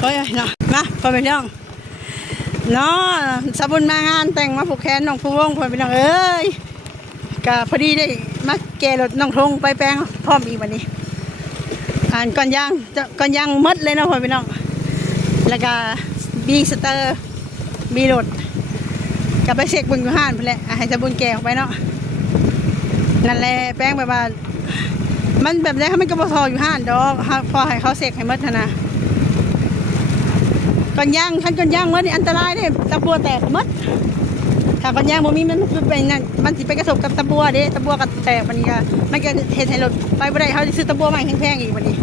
เฮ้ยเนาะมาพอไปน้องเนาะสบุญมางานแต่งมาผูกแขนน้องผู้วงพอไปน้องเอ้ยก็พอดีได้มาแกรถน้องทงไปแปลงพร้อมอีกวันนี้ก่อนย่างมดเลยเนาะพอไปน้องแล้วก็บีสเตอร์บีรถกับไปเช็คบึงอยู่ห้านไปแหละให้สบุญแกออกไปเนาะนั่นแหละแป้งแบบว่ามันแบบนี้เขาไม่กระบอกทออยู่ห้านดอกพอให้เขาเสกให้มดนะก่อนย่างขั้นก่อนย่างมดนี่อันตรายเลยตะบัวแตกมดถ้าก่อนย่างโมมีมันเป็นนั่นมันสิไปกระทบกับตะบัวเด้ตะบัวกับแตกวันนี้ก็มันก็เห็นให้รถไปไม่ได้เขาจะซื้อตะบัวใหม่แพงๆอีกวันนี้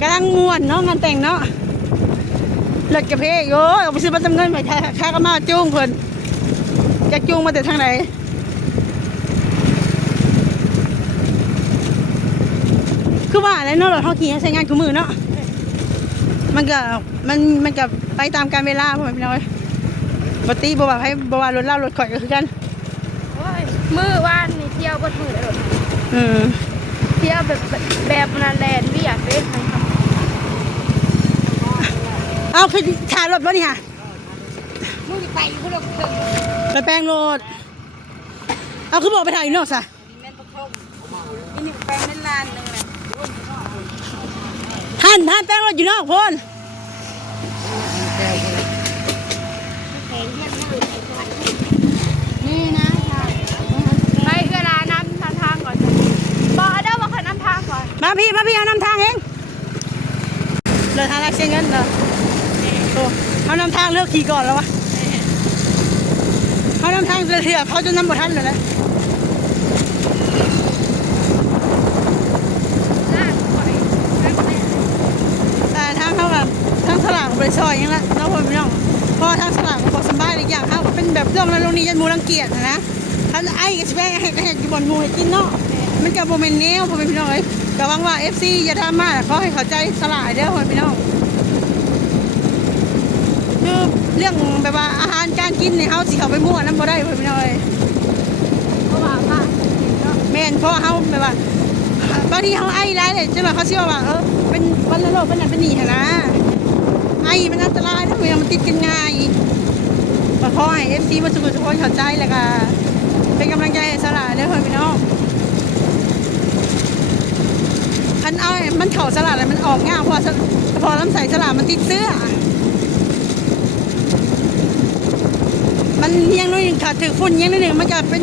กำลังม่วนเนาะงานแต่งเนาะรถกระเพาะโย่เอาไปซื้อมาจำเงินไปค่าก็มาจูงเพิ่นจะจูงมาแต่ทางไหนคือว่าอะไรเนาะรถเขาขี่ใช้งานคู่มือเนาะมันก็ไปตามการเวลาพ่อแม่พี่น้องปกติบ่ว่าให้บ่ว่ารถเล่ารถข่อยก็คือกันมือว่านนี่เที่ยวบนมือเลยเที่ยวแบบนาแลนด์วิอยากเล่นครับเอาคือถ่ายรถบ่นี่ค่ะมึงไปอยู่พวกเราไปแปลงรถเอาคือบอกไปถ่ายอยู่นอกซะนี่หนึ่งแปลงนั่นลานหนึ่งเลยท่านแป้งรถอยู่นอกพ่นนี่นะไปเวลาน้ำทางก่อนบอกได้ว่าเขาน้ำทางก่อนมาพี่เอานำทางเองเลยทางแรกเสียเงินเหรอเอานำทางเลือกขี่ก่อนแล้ววะเขานำทางเถื่อเขาจะนำบททันเลยแหละทางเขาแบบทางสลากบริซอยอย่างละน้องพ่อพี่น้องพอทางสลากก็สบายอีกอย่างเขาเป็นแบบเรื่องนั้นโรงนี้ยันมูรังเกียจนะท่านไอ้กับแม่ให้อยู่บนมูให้กินเนาะมันกับโมเมนต์เนี้ยพ่อพี่น้องเลยก็หวังว่า FC อย่าทำมากเขาให้เข้าใจสลากเด้อพ่อพี่น้องคือเรื่องแบบว่าอาหารการกินในเขาสิเขาไปมั่วน้ำพอได้พ่อพี่น้องเลยเพราะว่าแม่นเพราะเขาแบบว่าบางทีเขาไอ้ได้เลยจังหวะเขาเชื่อว่าเป็นวันละโลกเป็นนั่นเป็นนี่นะไอ้มันอันตรายถ้ามันติดกันง่ายแต่ขอให้ FC มาสุขทุกคนเข้าใจแล้วก็เป็นกำลังใจสลาเด้อพ่อพี่น้องคันเอามันเข่าสลาอะไรมันออกง่ายพอลำใส่สลามันติดเสื้อมันยังน้อยหนึ่งขาดถึงฝุ่นยังน้อยหนึ่งมันจะเป็น